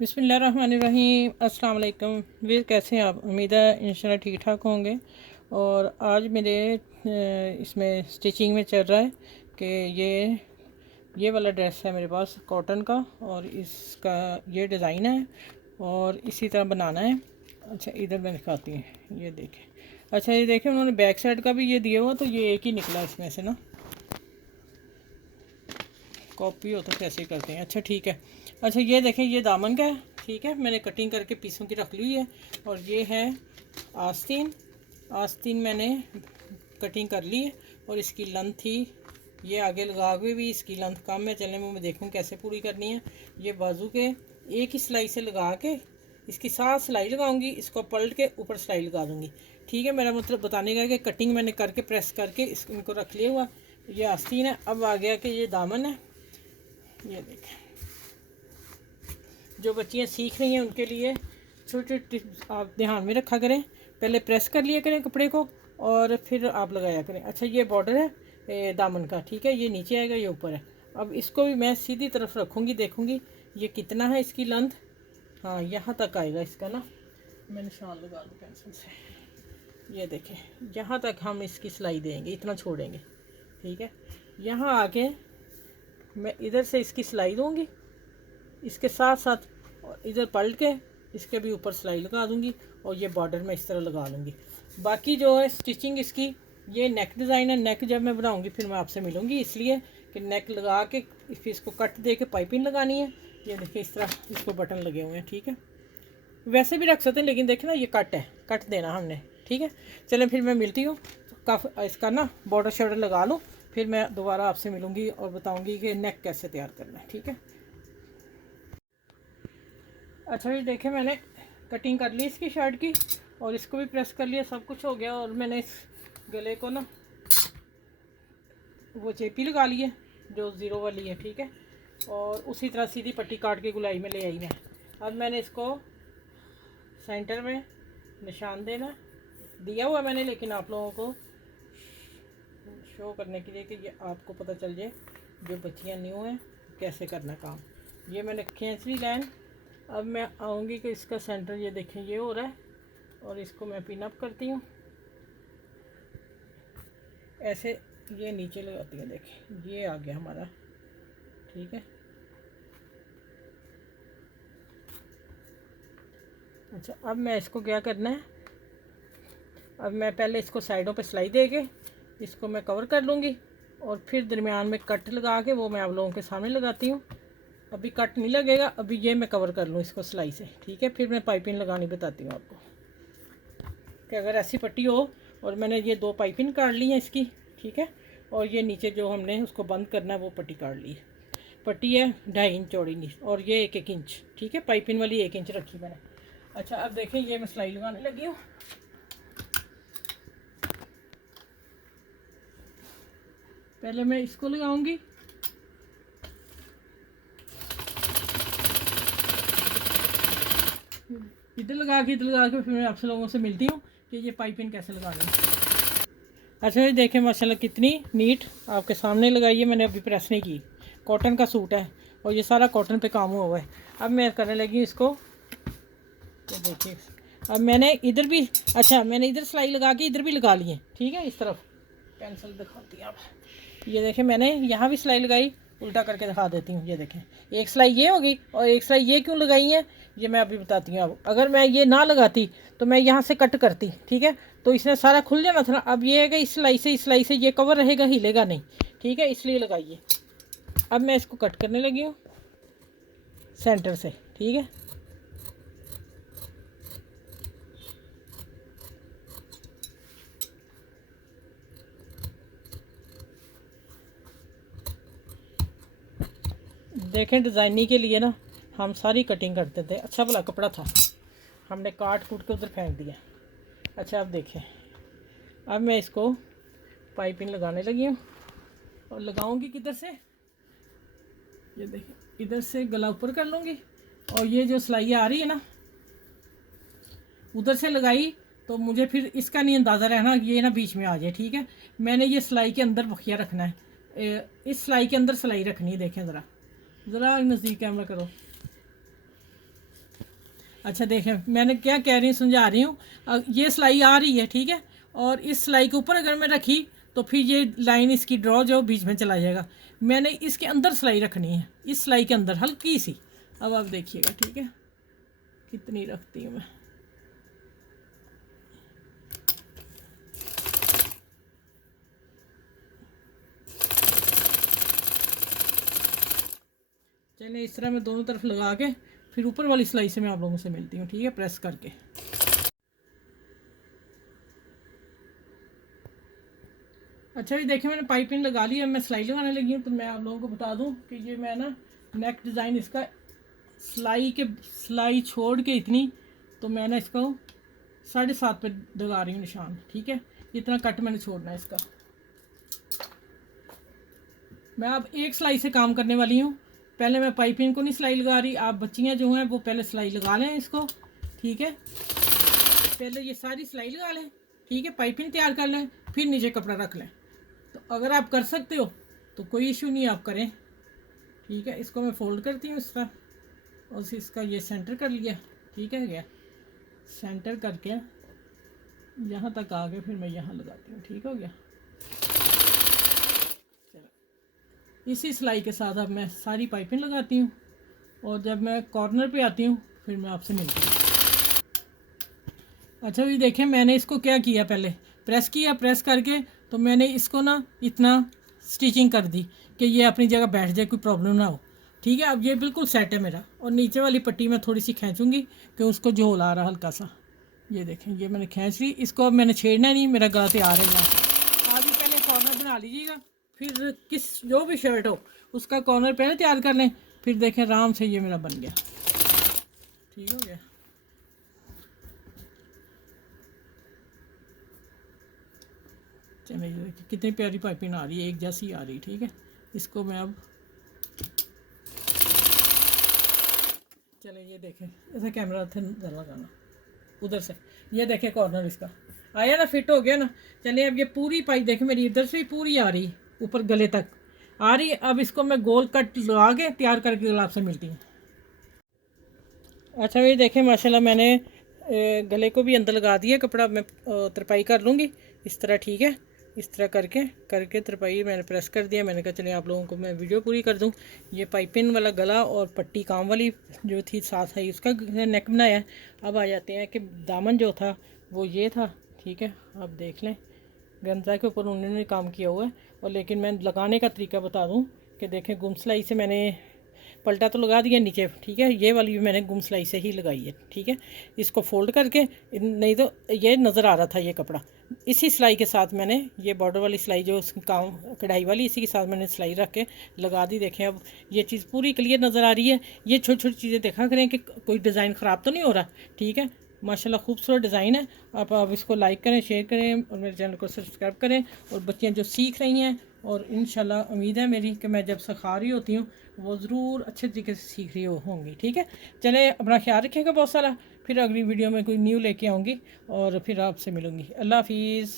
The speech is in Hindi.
बिस्मिल्लाहिर्रहमानिर्रहीम। अस्सलाम वालेकुम। वीर, कैसे हैं आप? उम्मीद है इंशाल्लाह ठीक ठाक होंगे। और आज मेरे इसमें स्टिचिंग में चल रहा है कि ये वाला ड्रेस है मेरे पास कॉटन का, और इसका ये डिज़ाइन है और इसी तरह बनाना है। अच्छा, इधर मैं दिखाती हूँ, ये देखें। अच्छा, ये देखें, उन्होंने बैक साइड का भी ये दिया हुआ, तो ये एक ही निकला इसमें से ना। कॉपी हो तो कैसे करते हैं। अच्छा ठीक है। अच्छा, ये देखें, ये दामन का है। ठीक है, मैंने कटिंग करके पीसों की रख ली है। और ये है आस्तीन। आस्तीन मैंने कटिंग कर ली है और इसकी लेंथ थी, ये आगे लगा के भी इसकी लेंथ कम है। चलने में मैं देखूँ कैसे पूरी करनी है। ये बाजू के एक ही सिलाई से लगा के इसकी 7 सिलाई लगाऊंगी, इसको पलट के ऊपर सिलाई लगा दूंगी। ठीक है, मेरा मतलब बताने का है कि कटिंग मैंने करके प्रेस करके इनको रख लिया हुआ। ये आस्तीन है। अब आ गया कि ये दामन है। ये देखें, जो बच्चियाँ सीख रही हैं उनके लिए छोटे टिप्स आप ध्यान में रखा करें। पहले प्रेस कर लिया करें कपड़े को और फिर आप लगाया करें। अच्छा, ये बॉर्डर है दामन का। ठीक है, ये नीचे आएगा, ये ऊपर है। अब इसको भी मैं सीधी तरफ रखूँगी, देखूँगी ये कितना है इसकी लेंथ। हाँ, यहाँ तक आएगा इसका ना। मैं निशान लगा दूँ पेंसिल से। ये देखें, यहाँ तक हम इसकी सिलाई देंगे, इतना छोड़ेंगे। ठीक है, यहाँ आके मैं इधर से इसकी सिलाई दूँगी, इसके साथ साथ और इधर पलट के इसके भी ऊपर सिलाई लगा दूँगी और ये बॉर्डर में इस तरह लगा लूँगी। बाकी जो है स्टिचिंग इसकी, ये नेक डिज़ाइन है। नेक जब मैं बनाऊँगी फिर मैं आपसे मिलूँगी, इसलिए कि नेक लगा के फिर इसको कट दे के पाइपिंग लगानी है। ये देखिए, इस तरह इसको बटन लगे हुए हैं। ठीक है, वैसे भी रख सकते हैं, लेकिन देखें ना, ये कट है, कट देना हमने। ठीक है, चलें फिर मैं मिलती हूँ। काफ़ी इसका ना बॉर्डर शॉर्डर लगा लो, फिर मैं दोबारा आपसे मिलूँगी और बताऊँगी कि नेक कैसे तैयार करना है। ठीक है। अच्छा जी, देखें, मैंने कटिंग कर ली इसकी शर्ट की और इसको भी प्रेस कर लिया, सब कुछ हो गया। और मैंने इस गले को ना वो चेपी लगा ली है जो ज़ीरो वाली है। ठीक है, और उसी तरह सीधी पट्टी काट के गुलाई में ले आई मैं। अब मैंने इसको सेंटर में निशान देना दिया हुआ मैंने, लेकिन आप लोगों को शो करने के लिए कि ये आपको पता चल जाए जो बच्चियाँ न्यू हैं कैसे करना काम। ये मैंने खींच ली लाइन। अब मैं आऊँगी कि इसका सेंटर, ये देखें, ये हो रहा है और इसको मैं पिन अप करती हूँ ऐसे। ये नीचे लगाती हूँ, देखें, ये आ गया हमारा। ठीक है। अच्छा, अब मैं इसको क्या करना है, अब मैं पहले इसको साइडों पे सिलाई दे के इसको मैं कवर कर लूँगी और फिर दरमियान में कट लगा के वो मैं आप लोगों के सामने लगाती हूँ। अभी कट नहीं लगेगा, अभी ये मैं कवर कर लूँ इसको सिलाई से। ठीक है, फिर मैं पाइपिंग लगानी बताती हूँ आपको कि अगर ऐसी पट्टी हो। और मैंने ये 2 पाइपिंग काट ली हैं इसकी। ठीक है, और ये नीचे जो हमने उसको बंद करना है वो पट्टी काट ली है। पट्टी है 2.5 इंच चौड़ी नीचे और ये 1-1 इंच। ठीक है, पाइपिंग वाली 1 इंच रखी मैंने। अच्छा, अब देखें, ये मैं सिलाई लगाने लगी हूँ। पहले मैं इसको लगाऊंगी, इधर लगा के फिर मैं आप लोगों से मिलती हूँ कि ये पाइपिंग कैसे लगानी है। अच्छा जी, देखें, माशाल्लाह कितनी नीट आपके सामने लगाई है मैंने, अभी प्रेस नहीं की। कॉटन का सूट है और ये सारा कॉटन पे काम हुआ है। अब मैं करने लगी इसको, तो देखिए, अब मैंने इधर भी, अच्छा, मैंने इधर सिलाई लगा के इधर भी लगा ली है। ठीक है, इस तरफ पेंसिल दिखाती है आप। ये देखें, मैंने यहाँ भी सिलाई लगाई, उल्टा करके दिखा देती हूँ। ये देखें, एक सिलाई ये होगी और एक सिलाई ये क्यों लगाई है ये मैं अभी बताती हूँ। अब अगर मैं ये ना लगाती तो मैं यहाँ से कट करती। ठीक है, तो इसने सारा खुल जाना था। अब ये है कि इस सिलाई से ये कवर रहेगा, हिलेगा नहीं। ठीक है, इसलिए लगाइए। अब मैं इसको कट करने लगी हूँ सेंटर से। ठीक है, देखें, डिज़ाइनिंग के लिए ना हम सारी कटिंग करते थे। अच्छा भला कपड़ा था, हमने काट कूट के उधर फेंक दिया। अच्छा, अब देखें, अब मैं इसको पाइपिंग लगाने लगी हूँ और लगाऊंगी किधर से, ये देखिए, इधर से गला ऊपर कर लूँगी और ये जो सिलाई आ रही है ना उधर से लगाई, तो मुझे फिर इसका नहीं अंदाज़ा रहना ये ना बीच में आ जाए। ठीक है, मैंने ये सिलाई के अंदर बखिया रखना है, इस सिलाई के अंदर सिलाई रखनी है। देखें, ज़रा ज़रा नज़दीक कैमरा करो, अच्छा देखें, मैंने क्या कह रही हूँ, समझा रही हूँ। ये सिलाई आ रही है, ठीक है, और इस सिलाई के ऊपर अगर मैं रखी तो फिर ये लाइन इसकी ड्रॉ जो बीच में चला जाएगा। मैंने इसके अंदर सिलाई रखनी है, इस सिलाई के अंदर हल्की सी। अब आप देखिएगा, ठीक है, कितनी रखती हूँ मैं। चलिए इस तरह मैं दोनों तरफ लगा के फिर ऊपर वाली सिलाई से मैं आप लोगों से मिलती हूँ, ठीक है, प्रेस करके। अच्छा जी देखिए, मैंने पाइपिंग लगा ली है, मैं सिलाई लगाने लगी हूँ। तो मैं आप लोगों को बता दूँ कि ये मैं ना नेक डिज़ाइन इसका सिलाई छोड़ के इतनी, तो मैं ना इसको 7.5 पे लगा रही हूँ निशान, ठीक है। इतना कट मैंने छोड़ना है इसका। मैं अब एक सिलाई से काम करने वाली हूँ। पहले मैं पाइपिंग को नहीं सिलाई लगा रही, आप बच्चियाँ जो हैं वो पहले सिलाई लगा लें इसको, ठीक है। पहले ये सारी सिलाई लगा लें, ठीक है, पाइपिंग तैयार कर लें, फिर नीचे कपड़ा रख लें। तो अगर आप कर सकते हो तो कोई इशू नहीं, आप करें, ठीक है। इसको मैं फोल्ड करती हूँ इस तरह, और इसका ये सेंटर कर लिया, ठीक है, गया सेंटर करके यहाँ तक आ गए, फिर मैं यहाँ लगाती हूँ, ठीक हो गया। इसी सिलाई के साथ अब मैं सारी पाइपिंग लगाती हूँ, और जब मैं कॉर्नर पे आती हूँ फिर मैं आपसे मिलती हूँ। अच्छा जी देखें, मैंने इसको क्या किया, पहले प्रेस किया, प्रेस करके तो मैंने इसको ना इतना स्टिचिंग कर दी कि ये अपनी जगह बैठ जाए, कोई प्रॉब्लम ना हो, ठीक है। अब ये बिल्कुल सेट है मेरा। और नीचे वाली पट्टी मैं थोड़ी सी खींचूँगी कि उसको झोल आ रहा हल्का सा, ये देखें, ये मैंने खींच ली। इसको अब मैंने छेड़ना नहीं, मेरा गला तैयार है यहाँ से। आप भी पहले कॉर्नर बना लीजिएगा, फिर जो भी शर्ट हो उसका कॉर्नर पहले तैयार कर लें, फिर देखें आराम से ये मेरा बन गया, ठीक हो गया। चलिए कितनी प्यारी पाइपिंग आ रही है, एक जैसी आ रही, ठीक है। इसको मैं अब, चले ये देखें, ऐसे कैमरा थे लगाना उधर से, ये देखें कॉर्नर इसका आया ना, फिट हो गया ना। चलिए अब ये पूरी पाइप देखें मेरी इधर से भी पूरी आ रही, ऊपर गले तक आ रही है। अब इसको मैं गोल कट लगा के तैयार करके गला आपसे मिलती हूँ। अच्छा भाई देखें, माशाल्लाह मैंने गले को भी अंदर लगा दिया कपड़ा। मैं तरपाई कर लूँगी इस तरह, ठीक है। इस तरह करके करके तरपाई मैंने प्रेस कर दिया। मैंने कहा चलिए आप लोगों को मैं वीडियो पूरी कर दूँ। ये पाइपिंग वाला गला और पट्टी काम वाली जो थी साथ है, उसका नेक बनाया। अब आ जाते हैं कि दामन जो था वो ये था, ठीक है। आप देख लें, गंजा के ऊपर उन्होंने काम किया हुआ है। और लेकिन मैं लगाने का तरीका बता दूँ कि देखें, गुम सिलाई से मैंने पलटा तो लगा दिया नीचे, ठीक है। ये वाली भी मैंने गुम सिलाई से ही लगाई है, ठीक है। इसको फोल्ड करके, नहीं तो ये नज़र आ रहा था ये कपड़ा, इसी सिलाई के साथ मैंने ये बॉर्डर वाली सिलाई जो काम कढ़ाई वाली, इसी के साथ मैंने सिलाई रख के लगा दी। देखें अब ये चीज़ पूरी क्लियर नज़र आ रही है। ये छोटी छोटी चीज़ें देखा करें कि कोई डिज़ाइन ख़राब तो नहीं हो रहा, ठीक है। माशाल्लाह खूबसूरत डिज़ाइन है। आप इसको लाइक करें, शेयर करें और मेरे चैनल को सब्सक्राइब करें। और बच्चियाँ जो सीख रही हैं, और इंशाल्लाह उम्मीद है मेरी कि मैं जब सिखा रही होती हूँ वो ज़रूर अच्छे तरीके से सीख रही होंगी, ठीक है। चले अपना ख्याल रखिएगा बहुत सारा। फिर अगली वीडियो में कोई न्यू लेके आऊँगी और फिर आपसे मिलूँगी। अल्लाह हाफिज़।